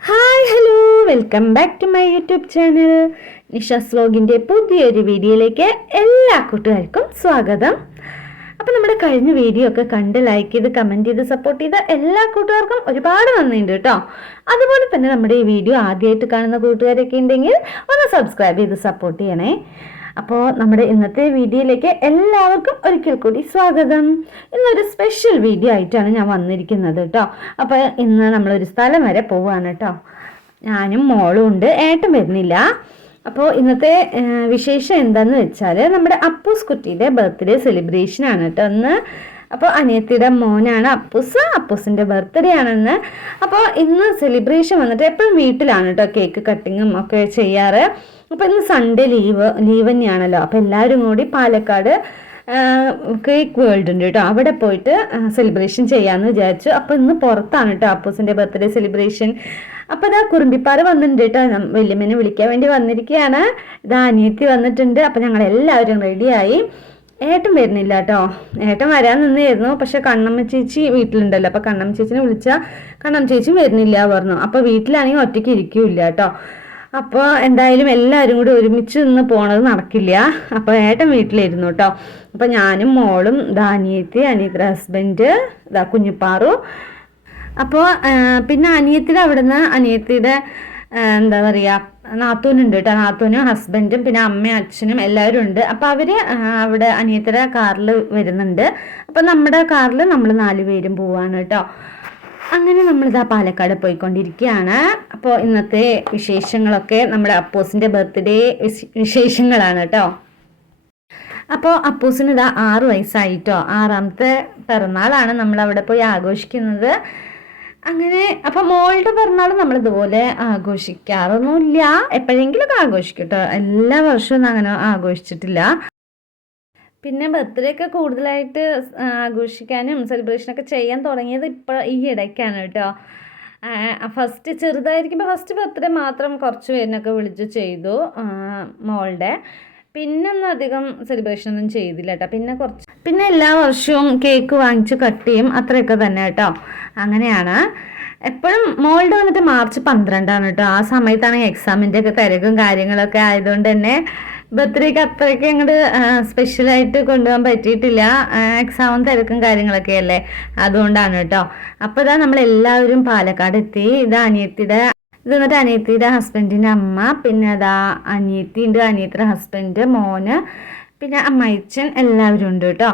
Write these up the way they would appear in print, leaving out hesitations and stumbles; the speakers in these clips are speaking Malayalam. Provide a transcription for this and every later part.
Hi hello, welcome back to my YouTube channel. Nisha's വ്ലോഗിൻ്റെ പുതിയൊരു വീഡിയോയിലേക്ക് എല്ലാ കൂട്ടുകാർക്കും സ്വാഗതം. അപ്പോൾ നമ്മുടെ കഴിഞ്ഞ വീഡിയോ ഒക്കെ കണ്ട് ലൈക്ക് ചെയ്ത് കമൻറ്റ് ചെയ്ത് സപ്പോർട്ട് ചെയ്ത എല്ലാ കൂട്ടുകാർക്കും ഒരുപാട് നന്ദിയുണ്ട് കേട്ടോ. അതുപോലെ തന്നെ നമ്മുടെ ഈ വീഡിയോ ആദ്യമായിട്ട് കാണുന്ന കൂട്ടുകാരൊക്കെ ഉണ്ടെങ്കിൽ ഒന്ന് സബ്സ്ക്രൈബ് ചെയ്ത് സപ്പോർട്ട് ചെയ്യണേ. അപ്പോൾ നമ്മുടെ ഇന്നത്തെ വീഡിയോയിലേക്ക് എല്ലാവർക്കും ഒരിക്കൽ കൂടി സ്വാഗതം. ഇന്നൊരു സ്പെഷ്യൽ വീഡിയോ ആയിട്ടാണ് ഞാൻ വന്നിരിക്കുന്നത് കേട്ടോ. അപ്പോൾ ഇന്ന് നമ്മളൊരു സ്ഥലം വരെ പോവുകയാണ് കേട്ടോ. ഞാനും മോളും ഉണ്ട്, ഏട്ടൻ വരുന്നില്ല. അപ്പോൾ ഇന്നത്തെ വിശേഷം എന്താണെന്ന് വെച്ചാൽ നമ്മുടെ അപ്പൂസ് കുട്ടിയുടെ ബർത്ത്ഡേ സെലിബ്രേഷൻ ആണ് കേട്ടോ ഇന്ന്. അപ്പോൾ അനിയത്തിയുടെ മോനാണ് അപ്പൂസിൻ്റെ ബർത്ത്ഡേ ആണെന്ന്. അപ്പോൾ ഇന്ന് സെലിബ്രേഷൻ വന്നിട്ട് എപ്പോഴും വീട്ടിലാണ് കേട്ടോ കേക്ക് കട്ടിങ്ങും ഒക്കെ ചെയ്യാറ്. അപ്പോൾ ഇന്ന് സൺഡേ ലീവ് തന്നെയാണല്ലോ. അപ്പോൾ എല്ലാവരും കൂടി പാലക്കാട് കേക്ക് വേൾഡ് ഉണ്ട് കേട്ടോ, അവിടെ പോയിട്ട് സെലിബ്രേഷൻ ചെയ്യാമെന്ന് വിചാരിച്ചു. അപ്പോൾ ഇന്ന് പുറത്താണ് കേട്ടോ അപ്പൂസിൻ്റെ ബർത്ത്ഡേ സെലിബ്രേഷൻ. അപ്പോൾ ഇതാ കുറുമ്പിപ്പാറ് വന്നിട്ടുണ്ട് കേട്ടോ, വല്യമ്മേനെ വിളിക്കാൻ വേണ്ടി വന്നിരിക്കുകയാണ്. ഇതാ അനിയത്തി വന്നിട്ടുണ്ട്. അപ്പോൾ ഞങ്ങൾ എല്ലാവരും റെഡിയായി. ഏട്ടൻ വരുന്നില്ല കേട്ടോ, ഏട്ടൻ വരാൻ നിന്നായിരുന്നു. പക്ഷെ കണ്ണമ്മ ചേച്ചി വീട്ടിലുണ്ടല്ലോ, അപ്പോൾ കണ്ണമ്മ ചേച്ചിനെ വിളിച്ചാൽ കണ്ണമ്മ ചേച്ചി വരുന്നില്ല പറഞ്ഞു. അപ്പോൾ വീട്ടിലാണെങ്കിൽ ഒറ്റയ്ക്ക് ഇരിക്കില്ല കേട്ടോ. അപ്പോൾ എന്തായാലും എല്ലാവരും കൂടി ഒരുമിച്ച് നിന്ന് പോണത് നടക്കില്ല. അപ്പോൾ ഏട്ടൻ വീട്ടിലിരുന്നു കേട്ടോ. അപ്പോൾ ഞാനും മോളും അനിയത്തിയുടെ ഹസ്ബൻഡ് കുഞ്ഞിപ്പാറു. അപ്പോൾ പിന്നെ അനിയത്തിയുടെ എന്താ പറയുക നാത്തൂനുണ്ട് കേട്ടോ, നാത്തൂനും ഹസ്ബൻഡും പിന്നെ അമ്മയും അച്ഛനും എല്ലാവരും ഉണ്ട്. അപ്പോൾ അവർ അവിടെ അനിയത്തിയുടെ കാറിൽ വരുന്നുണ്ട്. അപ്പോൾ നമ്മുടെ കാറിൽ നമ്മൾ 4 പേരും പോവാണ് കേട്ടോ. അങ്ങനെ നമ്മളിതാ പാലക്കാട് പോയിക്കൊണ്ടിരിക്കുകയാണ്. അപ്പോൾ ഇന്നത്തെ വിശേഷങ്ങളൊക്കെ നമ്മുടെ അപ്പൂസിൻ്റെ ബർത്ത്ഡേ വിശേഷങ്ങളാണ് കേട്ടോ. അപ്പോൾ അപ്പൂസിന് 6 വയസ്സായിട്ടോ, 6ാമത്തെ പിറന്നാളാണ് നമ്മളവിടെ പോയി ആഘോഷിക്കുന്നത്. അങ്ങനെ അപ്പോൾ മോളുടെ പിറന്നാൾ നമ്മളിതുപോലെ ആഘോഷിക്കാറൊന്നുമില്ല, എപ്പോഴെങ്കിലുമൊക്കെ ആഘോഷിക്കും കേട്ടോ. എല്ലാ വർഷവും അങ്ങനെ ആഘോഷിച്ചിട്ടില്ല. പിന്നെ ബർത്ത്ഡേ ഒക്കെ കൂടുതലായിട്ട് ആഘോഷിക്കാനും സെലിബ്രേഷനൊക്കെ ചെയ്യാൻ തുടങ്ങിയത് ഇപ്പോൾ ഈ ഇടയ്ക്കാണ് കേട്ടോ. ഫസ്റ്റ് ചെറുതായിരിക്കുമ്പോൾ ഫസ്റ്റ് ബർത്ത്ഡേ മാത്രം കുറച്ച് പേരിനൊക്കെ വിളിച്ച് ചെയ്തു മോളുടെ. പിന്നെ ഒന്നും അധികം സെലിബ്രേഷനൊന്നും ചെയ്തില്ല കേട്ടോ. പിന്നെ എല്ലാ വർഷവും കേക്ക് വാങ്ങിച്ച് കട്ട് ചെയ്യും, അത്രയൊക്കെ തന്നെ കേട്ടോ. അങ്ങനെയാണ്. എപ്പോഴും മോളുടെ വന്നിട്ട് മാർച്ച് 12 കേട്ടോ. ആ സമയത്താണ് എക്സാമിൻ്റെ ഒക്കെ തിരക്കും കാര്യങ്ങളൊക്കെ ആയതുകൊണ്ട് തന്നെ ബർത്ത്ഡേക്ക് അത്രയ്ക്ക് അങ്ങോട്ട് സ്പെഷ്യലായിട്ട് കൊണ്ടുപോകാൻ പറ്റിയിട്ടില്ല. എക്സാമും തിരക്കും കാര്യങ്ങളൊക്കെ അല്ലേ, അതുകൊണ്ടാണ് കേട്ടോ. അപ്പോൾ ഇതാ നമ്മളെല്ലാവരും പാലക്കാട് എത്തി. എന്നിട്ട് അനിയത്തിയുടെ ഹസ്ബൻഡിൻ്റെ അമ്മ, പിന്നെ അനിയത്തിയുടെ ഹസ്ബൻഡ്, മോന്, പിന്നെ അമ്മായിച്ചൻ എല്ലാവരും ഉണ്ട് കേട്ടോ.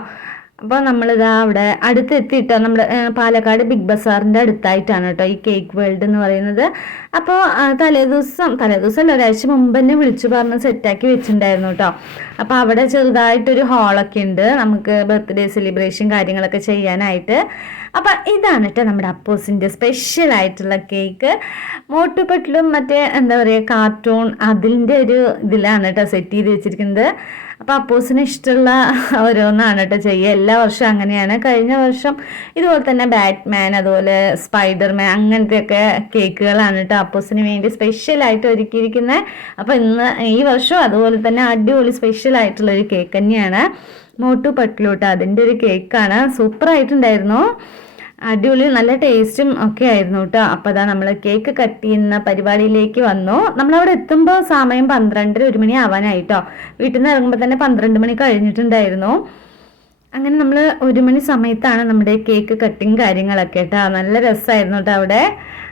അപ്പോൾ നമ്മളിതാ അവിടെ അടുത്തെത്തിയിട്ടോ. നമ്മൾ പാലക്കാട് ബിഗ് ബസാറിൻ്റെ അടുത്തായിട്ടാണ് കേട്ടോ ഈ കേക്ക് വേൾഡ് എന്ന് പറയുന്നത്. അപ്പോൾ തലേദിവസം ഒരാഴ്ച മുമ്പ് തന്നെ വിളിച്ചു പറഞ്ഞ് സെറ്റാക്കി വെച്ചിട്ടുണ്ടായിരുന്നു കേട്ടോ. അപ്പോൾ അവിടെ ചെറുതായിട്ടൊരു ഹാളൊക്കെ ഉണ്ട് നമുക്ക് ബർത്ത്ഡേ സെലിബ്രേഷൻ കാര്യങ്ങളൊക്കെ ചെയ്യാനായിട്ട്. അപ്പം ഇതാണ് കേട്ടോ നമ്മുടെ അപ്പൂസിൻ്റെ സ്പെഷ്യൽ ആയിട്ടുള്ള കേക്ക്. മോട്ടു പട്ലും മറ്റേ എന്താ പറയുക കാർട്ടൂൺ അതിൻ്റെ ഒരു ഇതിലാണ് കേട്ടോ സെറ്റ് ചെയ്ത് വെച്ചിരിക്കുന്നത്. അപ്പോൾ അപ്പൂസിന് ഇഷ്ടമുള്ള ഓരോന്നാണ് കേട്ടോ ചെയ്യുക. എല്ലാ വർഷവും അങ്ങനെയാണ്. കഴിഞ്ഞ വർഷം ഇതുപോലെ തന്നെ ബാറ്റ്മാൻ, അതുപോലെ സ്പൈഡർമാൻ, അങ്ങനത്തെയൊക്കെ കേക്കുകളാണ് കേട്ടോ അപ്പൂസിന് വേണ്ടി സ്പെഷ്യലായിട്ട് ഒരുക്കിയിരിക്കുന്നത്. അപ്പോൾ ഈ വർഷം അതുപോലെ തന്നെ അടിപൊളി സ്പെഷ്യലായിട്ടുള്ളൊരു കേക്ക് തന്നെയാണ്. മോട്ടു പട്ലൂട്ട് അതിൻ്റെ ഒരു കേക്കാണ്. സൂപ്പറായിട്ടുണ്ടായിരുന്നു, അടിപൊളി, നല്ല ടേസ്റ്റും ഒക്കെ ആയിരുന്നു കേട്ടോ. അപ്പോൾ അതാ നമ്മൾ കേക്ക് കട്ട് ചെയ്യുന്ന പരിപാടിയിലേക്ക് വന്നു. നമ്മളവിടെ എത്തുമ്പോൾ സമയം 12-1 മണി ആവാനായിട്ടോ. വീട്ടിൽ നിന്ന് ഇറങ്ങുമ്പോൾ തന്നെ 12 മണി കഴിഞ്ഞിട്ടുണ്ടായിരുന്നു. അങ്ങനെ നമ്മൾ 1 മണി സമയത്താണ് നമ്മുടെ കേക്ക് കട്ടിങ് കാര്യങ്ങളൊക്കെ കേട്ടോ. നല്ല രസമായിരുന്നു കേട്ടോ അവിടെ.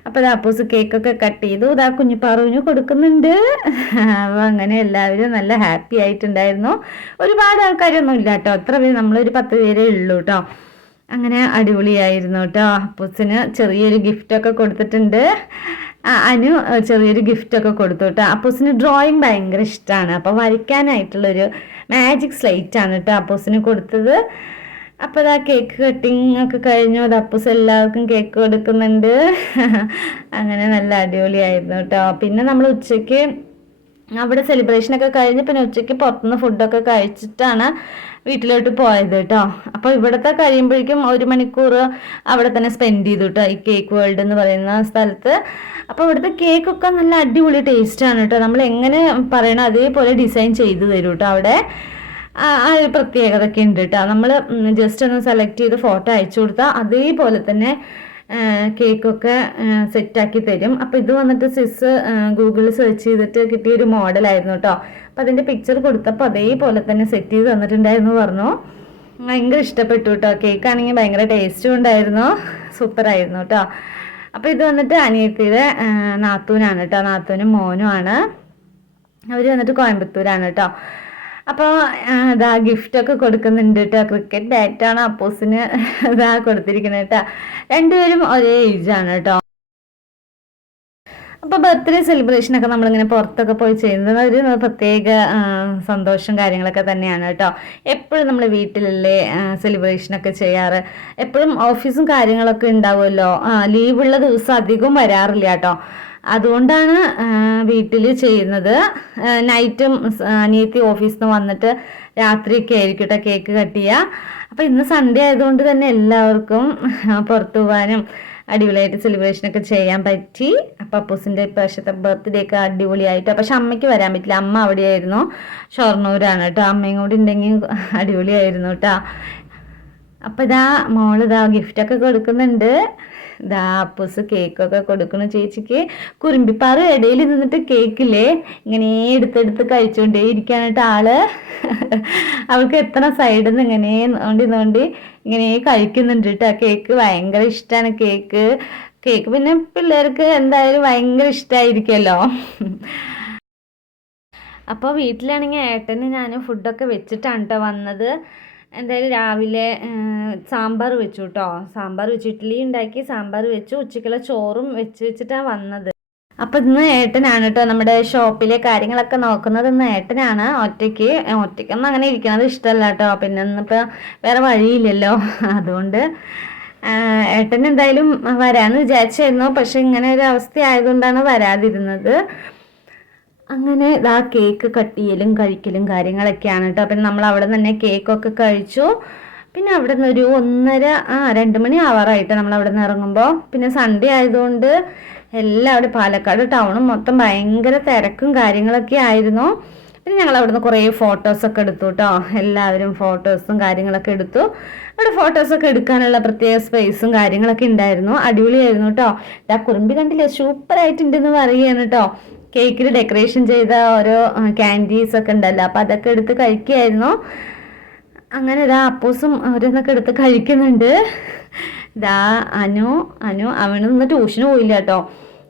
അപ്പോൾ ഇതാ അപ്പൂസ് കേക്കൊക്കെ കട്ട് ചെയ്തു, ഇതാ കുഞ്ഞിപ്പാറുവിന് കൊടുക്കുന്നുണ്ട്. അപ്പോൾ അങ്ങനെ എല്ലാവരും നല്ല ഹാപ്പി ആയിട്ടുണ്ടായിരുന്നു. ഒരുപാട് ആൾക്കാരൊന്നും ഇല്ല കേട്ടോ, അത്ര പേര്, നമ്മളൊരു 10 പേരേ ഉള്ളൂ കേട്ടോ. അങ്ങനെ അടിപൊളിയായിരുന്നു കേട്ടോ. അപ്പൂസിന് ചെറിയൊരു ഗിഫ്റ്റൊക്കെ കൊടുത്തിട്ടുണ്ട്. അനു ചെറിയൊരു ഗിഫ്റ്റൊക്കെ കൊടുത്തു കേട്ടോ. അപ്പൂസിന് ഡ്രോയിങ് ഭയങ്കര ഇഷ്ടമാണ്. അപ്പോൾ വരയ്ക്കാനായിട്ടുള്ളൊരു മാജിക് സ്ലേറ്റ് ആണ് കേട്ടോ അപ്പൂസിന് കൊടുത്തത്. അപ്പോൾ ഇതാ കേക്ക് കട്ടിങ് ഒക്കെ കഴിഞ്ഞു. അപ്പൂസ് എല്ലാവർക്കും കേക്ക് കൊടുക്കുന്നുണ്ട്. അങ്ങനെ നല്ല അടിപൊളിയായിരുന്നു കേട്ടോ. പിന്നെ നമ്മൾ ഉച്ചയ്ക്ക് അവിടെ സെലിബ്രേഷനൊക്കെ കഴിഞ്ഞ് പിന്നെ ഉച്ചയ്ക്ക് പുറത്തുനിന്ന് ഫുഡൊക്കെ കഴിച്ചിട്ടാണ് വീട്ടിലോട്ട് പോയത് കേട്ടോ. അപ്പോൾ ഇവിടുത്തെ കഴിയുമ്പോഴേക്കും 1 മണിക്കൂർ അവിടെ തന്നെ സ്പെൻഡ് ചെയ്തു കേട്ടോ ഈ കേക്ക് വേൾഡ് എന്ന് പറയുന്ന സ്ഥലത്ത്. അപ്പോൾ ഇവിടുത്തെ കേക്കൊക്കെ നല്ല അടിപൊളി ടേസ്റ്റാണ് കേട്ടോ. നമ്മൾ എങ്ങനെ പറയണം അതേപോലെ ഡിസൈൻ ചെയ്ത് തരും കേട്ടോ അവിടെ. ആ ഒരു പ്രത്യേകത ഒക്കെ ഉണ്ട് കേട്ടോ. നമ്മൾ ജസ്റ്റ് ഒന്ന് സെലക്ട് ചെയ്ത് ഫോട്ടോ അയച്ചു കൊടുത്താൽ അതേപോലെ തന്നെ കേക്കൊക്കെ സെറ്റാക്കി തരും. അപ്പോൾ ഇത് വന്നിട്ട് സിസ് ഗൂഗിളിൽ സെർച്ച് ചെയ്തിട്ട് കിട്ടിയൊരു മോഡലായിരുന്നു കേട്ടോ. അപ്പോൾ അതിൻ്റെ പിക്ചർ കൊടുത്തപ്പോൾ അതേപോലെ തന്നെ സെറ്റ് ചെയ്ത് തന്നിട്ടുണ്ടായിരുന്നു പറഞ്ഞു. ഭയങ്കര ഇഷ്ടപ്പെട്ടു കേട്ടോ. കേക്കാണെങ്കിൽ ഭയങ്കര ടേസ്റ്റും ഉണ്ടായിരുന്നു, സൂപ്പറായിരുന്നു കേട്ടോ. അപ്പോൾ ഇത് വന്നിട്ട് അനിയത്തിയുടെ നാത്തൂനാണ് കേട്ടോ, നാത്തൂനും മോനുമാണ്. അവർ വന്നിട്ട് കോയമ്പത്തൂരാണ് കേട്ടോ. അപ്പോൾ ഇതാ ഗിഫ്റ്റൊക്കെ കൊടുക്കുന്നുണ്ട് കേട്ടോ. ക്രിക്കറ്റ് ബാറ്റാണ് അപ്പോസിന് ഇതാ കൊടുത്തിരിക്കുന്നത് കേട്ടോ. രണ്ടുപേരും ഒരേ ഏജാണ് കേട്ടോ. അപ്പോൾ ബർത്ത്ഡേ സെലിബ്രേഷനൊക്കെ നമ്മളിങ്ങനെ പുറത്തൊക്കെ പോയി ചെയ്യുന്നത് ഒരു പ്രത്യേക സന്തോഷം കാര്യങ്ങളൊക്കെ തന്നെയാണ് കേട്ടോ. എപ്പോഴും നമ്മൾ വീട്ടിലല്ലേ സെലിബ്രേഷനൊക്കെ ചെയ്യാറ്. എപ്പോഴും ഓഫീസും കാര്യങ്ങളൊക്കെ ഉണ്ടാവുമല്ലോ, ലീവുള്ള ദിവസം അധികം വരാറില്ല കേട്ടോ. അതുകൊണ്ടാണ് വീട്ടിൽ ചെയ്യുന്നത്. നൈറ്റും അനിയത്തി ഓഫീസിൽ നിന്ന് വന്നിട്ട് രാത്രിയൊക്കെ ആയിരിക്കും കേട്ടോ കേക്ക് കട്ട് ചെയ്യുക. അപ്പോൾ ഇന്ന് സൺഡേ ആയതുകൊണ്ട് തന്നെ എല്ലാവർക്കും പുറത്തു പോകാനും അടിപൊളിയായിട്ട് സെലിബ്രേഷനൊക്കെ ചെയ്യാൻ പറ്റി. അപ്പോൾ അപ്പൂസിൻ്റെ ഇപ്രാവശ്യത്തെ ബർത്ത്ഡേ ഒക്കെ അടിപൊളിയായിട്ട്. പക്ഷെ അമ്മയ്ക്ക് വരാൻ പറ്റില്ല, അമ്മ അവിടെയായിരുന്നു, ഷൊർണൂരാണ് കേട്ടോ. അമ്മയും കൂടി ഉണ്ടെങ്കിൽ അടിപൊളിയായിരുന്നു കേട്ടോ. അപ്പോൾ ഇതാ മോളിതാ ഗിഫ്റ്റൊക്കെ കൊടുക്കുന്നുണ്ട്. ഇതാ അപ്പൂസ് കേക്കൊക്കെ കൊടുക്കുന്നു ചേച്ചിക്ക്. കുറുമ്പിപ്പാറ് ഇടയിൽ നിന്നിട്ട് കേക്കില്ലേ ഇങ്ങനെ എടുത്തെടുത്ത് കഴിച്ചുകൊണ്ടേ ഇരിക്കാനായിട്ട് ആള്. അവൾക്ക് എത്ര സൈഡിൽ നിന്ന് ഇങ്ങനെ നോണ്ടി ഇങ്ങനെ കഴിക്കുന്നുണ്ട് കേട്ടോ. കേക്ക് ഭയങ്കര ഇഷ്ടമാണ് കേക്ക് പിന്നെ പിള്ളേർക്ക് എന്തായാലും ഭയങ്കര ഇഷ്ടമായിരിക്കുമല്ലോ. അപ്പോൾ വീട്ടിലാണെങ്കിൽ ഏട്ടന് ഞാൻ ഫുഡൊക്കെ വെച്ചിട്ടാണ് കേട്ടോ വന്നത്. എന്തായാലും രാവിലെ സാമ്പാർ വെച്ചു കേട്ടോ. സാമ്പാർ വെച്ച് ഇഡ്ഡലി ഉണ്ടാക്കി, സാമ്പാർ വെച്ചു, ഉച്ചയ്ക്കുള്ള ചോറും വെച്ചിട്ടാണ് വന്നത്. അപ്പം ഇന്ന് ഏട്ടനാണ് കേട്ടോ നമ്മുടെ ഷോപ്പിലെ കാര്യങ്ങളൊക്കെ നോക്കുന്നത്. ഇന്ന് ഏട്ടനാണ്. ഒറ്റയ്ക്കൊന്നും അങ്ങനെ ഇരിക്കണത് ഇഷ്ടമല്ല കേട്ടോ. പിന്നെ ഇന്നിപ്പോൾ വേറെ വഴിയില്ലല്ലോ, അതുകൊണ്ട് ഏട്ടൻ എന്തായാലും വരാമെന്ന് വിചാരിച്ചായിരുന്നു. പക്ഷെ ഇങ്ങനെ ഒരു അവസ്ഥ ആയതുകൊണ്ടാണ് വരാതിരുന്നത്. അങ്ങനെ ഇതാ കേക്ക് കട്ട് ചെയ്യലും കഴിക്കലും കാര്യങ്ങളൊക്കെയാണ് കേട്ടോ. പിന്നെ നമ്മൾ അവിടെ തന്നെ കേക്കൊക്കെ കഴിച്ചു. പിന്നെ അവിടെ നിന്ന് ഒരു 2 മണി ആവാറായിട്ട് നമ്മൾ അവിടെ നിന്ന് ഇറങ്ങുമ്പോൾ. പിന്നെ സൺഡേ ആയതുകൊണ്ട് എല്ലാവരും പാലക്കാട് ടൗണും മൊത്തം ഭയങ്കര തിരക്കും കാര്യങ്ങളൊക്കെ ആയിരുന്നു. പിന്നെ ഞങ്ങൾ അവിടെ നിന്ന് കുറേ ഫോട്ടോസൊക്കെ എടുത്തു കേട്ടോ. എല്ലാവരും ഫോട്ടോസും കാര്യങ്ങളൊക്കെ എടുത്തു. അവിടെ ഫോട്ടോസൊക്കെ എടുക്കാനുള്ള പ്രത്യേക സ്പേസും കാര്യങ്ങളൊക്കെ ഉണ്ടായിരുന്നു. അടിപൊളിയായിരുന്നു കേട്ടോ. ഇതാ കുറുമ്പി കണ്ടില്ലേ, സൂപ്പറായിട്ടുണ്ടെന്ന് പറയുകയാണ് കേട്ടോ. കേക്കിൽ ഡെക്കറേഷൻ ചെയ്ത ഓരോ ക്യാൻഡീസൊക്കെ ഉണ്ടല്ലോ, അപ്പോൾ അതൊക്കെ എടുത്ത് കഴിക്കുകയായിരുന്നു. അങ്ങനെ ഇതാ അപ്പൂസും ഓരോന്നൊക്കെ എടുത്ത് കഴിക്കുന്നുണ്ട്. ഇതാ അനു അവന് ഇന്ന് ട്യൂഷന് പോയില്ല കേട്ടോ.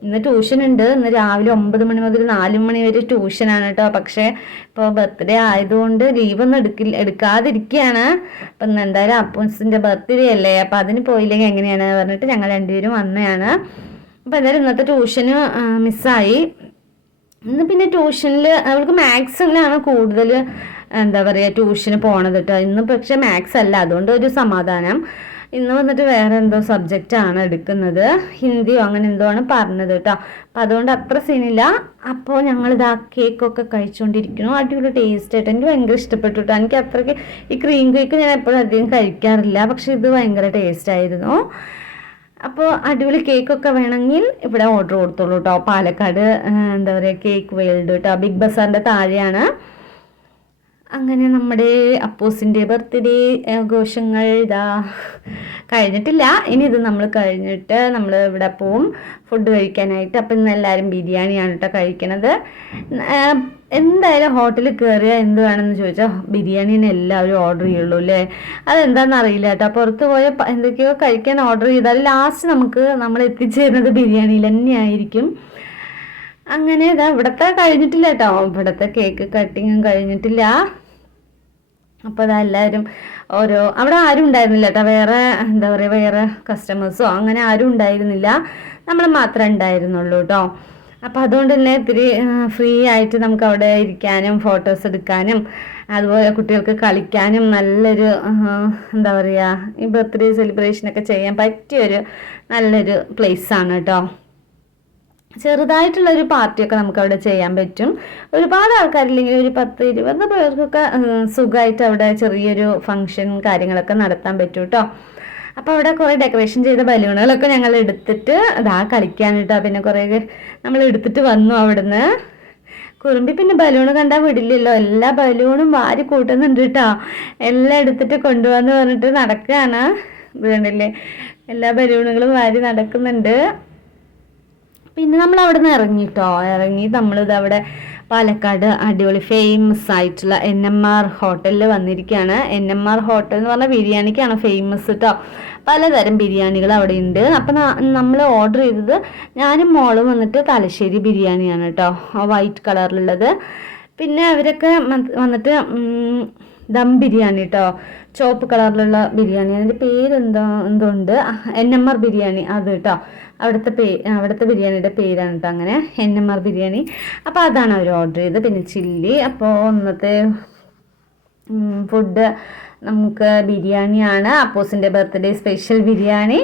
ഇന്ന് ട്യൂഷൻ ഉണ്ട്. ഇന്ന് രാവിലെ 9 മണി മുതൽ 4 മണി വരെ ട്യൂഷനാണ് കേട്ടോ. പക്ഷേ ഇപ്പോൾ ബർത്ത്ഡേ ആയതുകൊണ്ട് ലീവൊന്നും എടുക്കാതിരിക്കുകയാണ്. അപ്പം ഇന്ന് എന്തായാലും അപ്പൂസിൻ്റെ ബർത്ത്ഡേ അല്ലേ, അപ്പം അതിന് പോയില്ലെങ്കിൽ എങ്ങനെയാണ് പറഞ്ഞിട്ട് ഞങ്ങൾ രണ്ടുപേരും വന്നതാണ്. അപ്പോൾ എന്തായാലും ഇന്നത്തെ ട്യൂഷന് മിസ്സായി. ഇന്ന് പിന്നെ ട്യൂഷനിൽ അവൾക്ക് മാത്സിലാണ് കൂടുതൽ എന്താ പറയുക ട്യൂഷന് പോണത് കേട്ടോ. ഇന്ന് പക്ഷേ മാത്സ് അല്ല, അതുകൊണ്ട് ഒരു സമാധാനം. ഇന്ന് വന്നിട്ട് വേറെ എന്തോ സബ്ജക്റ്റാണ് എടുക്കുന്നത്, ഹിന്ദിയോ അങ്ങനെ എന്തോ ആണ് പറഞ്ഞത് കേട്ടോ. അപ്പം അതുകൊണ്ട് അത്ര സീനില്ല. അപ്പോൾ ഞങ്ങളിതാ കേക്കൊക്കെ കഴിച്ചുകൊണ്ടിരിക്കുന്നു. അടിപൊളി ടേസ്റ്റ് ആയിട്ട് എനിക്ക് ഭയങ്കര ഇഷ്ടപ്പെട്ടു കേട്ടോ. എനിക്ക് അത്രയ്ക്ക് ഈ ക്രീം കേക്ക് ഞാൻ എപ്പോഴും അധികം കഴിക്കാറില്ല, പക്ഷെ ഇത് ഭയങ്കര ടേസ്റ്റ് ആയിരുന്നു. അപ്പോൾ അടിപൊളി കേക്കൊക്കെ വേണമെങ്കിൽ ഇവിടെ ഓർഡർ കൊടുത്തോളൂ കേട്ടോ. പാലക്കാട് എന്താ പറയുക കേക്ക് വേൾഡ് കേട്ടോ, ബിഗ് ബസാറിൻ്റെ താഴെയാണ്. അങ്ങനെ നമ്മുടെ അപ്പൂസിൻ്റെ ബർത്ത്ഡേ ആഘോഷങ്ങൾ ഇതാ കഴിഞ്ഞിട്ടില്ല. ഇനി ഇത് നമ്മൾ കഴിഞ്ഞിട്ട് നമ്മൾ ഇവിടെ പോവും ഫുഡ് കഴിക്കാനായിട്ട്. അപ്പം ഇന്ന് എല്ലാവരും ബിരിയാണിയാണ് കേട്ടോ കഴിക്കണത്. എന്തായാലും ഹോട്ടലിൽ കയറിയാൽ എന്ത് വേണമെന്ന് ചോദിച്ചാൽ ബിരിയാണിനെ എല്ലാവരും ഓർഡർ ചെയ്യുള്ളൂ അല്ലേ. അതെന്താണെന്ന് അറിയില്ല കേട്ടോ. പുറത്ത് പോയ എന്തൊക്കെയോ കഴിക്കാൻ ഓർഡർ ചെയ്താൽ ലാസ്റ്റ് നമ്മൾ എത്തിച്ചേരുന്നത് ബിരിയാണിയിൽ തന്നെയായിരിക്കും. അങ്ങനെ ഇതാ ഇവിടുത്തെ കഴിഞ്ഞിട്ടില്ല കേട്ടോ. ഇവിടുത്തെ കേക്ക് കട്ടിങ്ങും കഴിഞ്ഞിട്ടില്ല. അപ്പോൾ അതാ എല്ലാവരും അവിടെ ആരും ഉണ്ടായിരുന്നില്ല കേട്ടോ. വേറെ എന്താ പറയുക വേറെ കസ്റ്റമേഴ്സോ അങ്ങനെ ആരും ഉണ്ടായിരുന്നില്ല, നമ്മൾ മാത്രമേ ഉണ്ടായിരുന്നുള്ളൂ കേട്ടോ. അപ്പോൾ അതുകൊണ്ട് തന്നെ ഇത്തിരി ഫ്രീ ആയിട്ട് നമുക്ക് അവിടെ ഇരിക്കാനും ഫോട്ടോസ് എടുക്കാനും അതുപോലെ കുട്ടികൾക്ക് കളിക്കാനും നല്ലൊരു എന്താ പറയുക ഈ ബർത്ത്ഡേ സെലിബ്രേഷനൊക്കെ ചെയ്യാൻ പറ്റിയൊരു നല്ലൊരു പ്ലേസാണ് കേട്ടോ. ചെറുതായിട്ടുള്ളൊരു പാർട്ടിയൊക്കെ നമുക്ക് അവിടെ ചെയ്യാൻ പറ്റും. ഒരുപാട് ആൾക്കാരില്ലെങ്കിൽ ഒരു 10-20 പേർക്കൊക്കെ സുഖമായിട്ട് അവിടെ ചെറിയൊരു ഫംഗ്ഷൻ കാര്യങ്ങളൊക്കെ നടത്താൻ പറ്റും കേട്ടോ. അപ്പോൾ അവിടെ കുറേ ഡെക്കറേഷൻ ചെയ്ത ബലൂണുകളൊക്കെ ഞങ്ങൾ എടുത്തിട്ട് അതാ കളിക്കാൻ കേട്ടോ. പിന്നെ കുറേ നമ്മൾ എടുത്തിട്ട് വന്നു അവിടുന്ന്. കുറുമ്പി പിന്നെ ബലൂൺ കണ്ടാൽ വിടില്ലല്ലോ, എല്ലാ ബലൂണും വാരി കൂട്ടുന്നുണ്ട് കേട്ടോ. എല്ലാം എടുത്തിട്ട് കൊണ്ടുവന്ന് പറഞ്ഞിട്ട് നടക്കുകയാണ്. ഇത് കണ്ടില്ലേ എല്ലാ ബലൂണുകളും വാരി നടക്കുന്നുണ്ട്. പിന്നെ നമ്മൾ അവിടെ നിന്ന് ഇറങ്ങി നമ്മളിത് അവിടെ പാലക്കാട് അടിപൊളി ഫേമസ് ആയിട്ടുള്ള NMR ഹോട്ടലിൽ വന്നിരിക്കുകയാണ്. NMR ഹോട്ടൽ എന്ന് പറഞ്ഞാൽ ബിരിയാണിക്കാണ് ഫേമസ് കേട്ടോ. പലതരം ബിരിയാണികൾ അവിടെ ഉണ്ട്. അപ്പം നമ്മൾ ഓർഡർ ചെയ്തത് ഞാനും മോളും വന്നിട്ട് തലശ്ശേരി ബിരിയാണിയാണ് കേട്ടോ, വൈറ്റ് കളറിലുള്ളത്. പിന്നെ അവരൊക്കെ വന്നിട്ട് ദം ബിരിയാണി കേട്ടോ, ചുവപ്പ് കളറിലുള്ള ബിരിയാണി. അതിൻ്റെ എന്തുണ്ട് NMR ബിരിയാണി അത് കേട്ടോ. അവിടുത്തെ ബിരിയാണിയുടെ പേരാണ് കേട്ടോ അങ്ങനെ NMR ബിരിയാണി. അപ്പോൾ അതാണ് അവർ ഓർഡർ ചെയ്തത്. പിന്നെ ചില്ലി. അപ്പോൾ ഇന്നത്തെ ഫുഡ് നമുക്ക് ബിരിയാണിയാണ്, അപ്പോസിൻ്റെ ബർത്ത്ഡേ സ്പെഷ്യൽ ബിരിയാണി.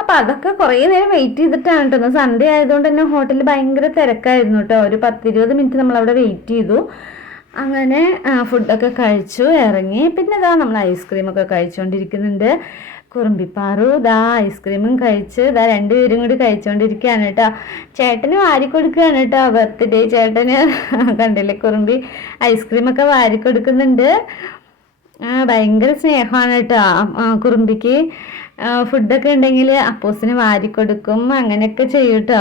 അപ്പോൾ അതൊക്കെ കുറേ നേരം വെയിറ്റ് ചെയ്തിട്ടാണ് കേട്ടോ. സൺഡേ ആയതുകൊണ്ട് തന്നെ ഹോട്ടലിൽ ഭയങ്കര തിരക്കായിരുന്നു കേട്ടോ. ഒരു 10-20 മിനിറ്റ് നമ്മളവിടെ വെയിറ്റ് ചെയ്തു. അങ്ങനെ ഫുഡൊക്കെ കഴിച്ചു ഇറങ്ങി. പിന്നെ ഇതാ നമ്മൾ ഐസ്ക്രീമൊക്കെ കഴിച്ചുകൊണ്ടിരിക്കുന്നുണ്ട്. കുറുമ്പിപ്പാറു ഇതാ ഐസ്ക്രീമും കഴിച്ച് രണ്ടുപേരും കൂടി കഴിച്ചുകൊണ്ടിരിക്കുകയാണ് കേട്ടോ. ചേട്ടന് വാരി കൊടുക്കുകയാണ് കേട്ടോ, ബർത്ത്ഡേ ചേട്ടന്. കണ്ടില്ലേ, കുറുമ്പി ഐസ്ക്രീമൊക്കെ വാരി കൊടുക്കുന്നുണ്ട്. ഭയങ്കര സ്നേഹമാണ് കേട്ടോ കുറുമ്പിക്ക്. ഫുഡൊക്കെ ഉണ്ടെങ്കിൽ അപ്പോസിന് വാരി കൊടുക്കും, അങ്ങനെയൊക്കെ ചെയ്യും കേട്ടോ.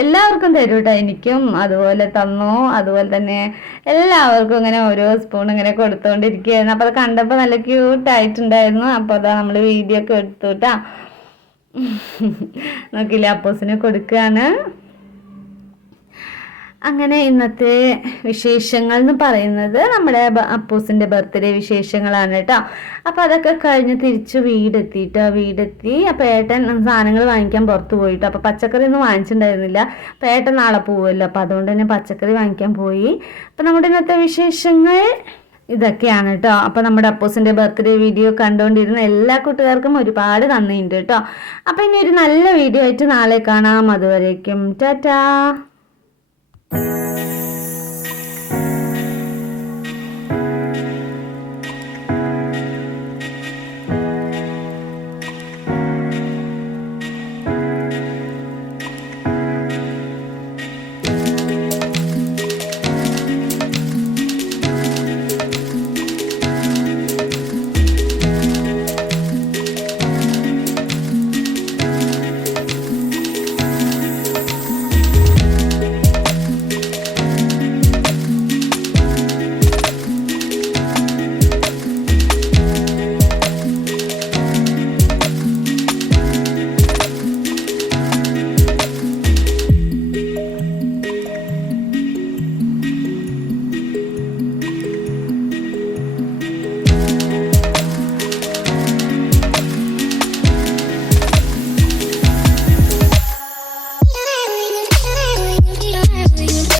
എല്ലാവർക്കും തരും കേട്ടോ, എനിക്കും അതുപോലെ തന്നു. അതുപോലെ തന്നെ എല്ലാവർക്കും ഇങ്ങനെ ഓരോ സ്പൂൺ ഇങ്ങനെ കൊടുത്തുകൊണ്ടിരിക്കുകയായിരുന്നു. അപ്പോൾ അത് കണ്ടപ്പോൾ നല്ല ക്യൂട്ടായിട്ടുണ്ടായിരുന്നു. അപ്പോൾ അതാ നമ്മൾ വീഡിയോ ഒക്കെ എടുത്തു കേട്ടോ. നോക്കില്ലേ, അപ്പോസിന് കൊടുക്കുകയാണ്. അങ്ങനെ ഇന്നത്തെ വിശേഷങ്ങൾ എന്ന് പറയുന്നത് നമ്മുടെ അപ്പൂസിൻ്റെ ബർത്ത്ഡേ വിശേഷങ്ങളാണ് കേട്ടോ. അപ്പോൾ അതൊക്കെ കഴിഞ്ഞ് തിരിച്ച് വീടെത്തി. അപ്പോൾ ഏട്ടൻ സാധനങ്ങൾ വാങ്ങിക്കാൻ പുറത്ത് പോയിട്ടോ. അപ്പോൾ പച്ചക്കറി ഒന്നും വാങ്ങിച്ചിട്ടുണ്ടായിരുന്നില്ല. അപ്പോൾ ഏട്ടൻ നാളെ പോവുമല്ലോ, അപ്പോൾ അതുകൊണ്ട് തന്നെ പച്ചക്കറി വാങ്ങിക്കാൻ പോയി. അപ്പോൾ നമ്മുടെ ഇന്നത്തെ വിശേഷങ്ങൾ ഇതൊക്കെയാണ് കേട്ടോ. അപ്പോൾ നമ്മുടെ അപ്പൂസിൻ്റെ ബർത്ത്ഡേ വീഡിയോ കണ്ടുകൊണ്ടിരുന്ന എല്ലാ കൂട്ടുകാർക്കും ഒരുപാട് നന്ദിയുണ്ട് കേട്ടോ. അപ്പോൾ ഇനി ഒരു നല്ല വീഡിയോ ആയിട്ട് നാളെ കാണാം. അതുവരേക്കും ടാറ്റാ.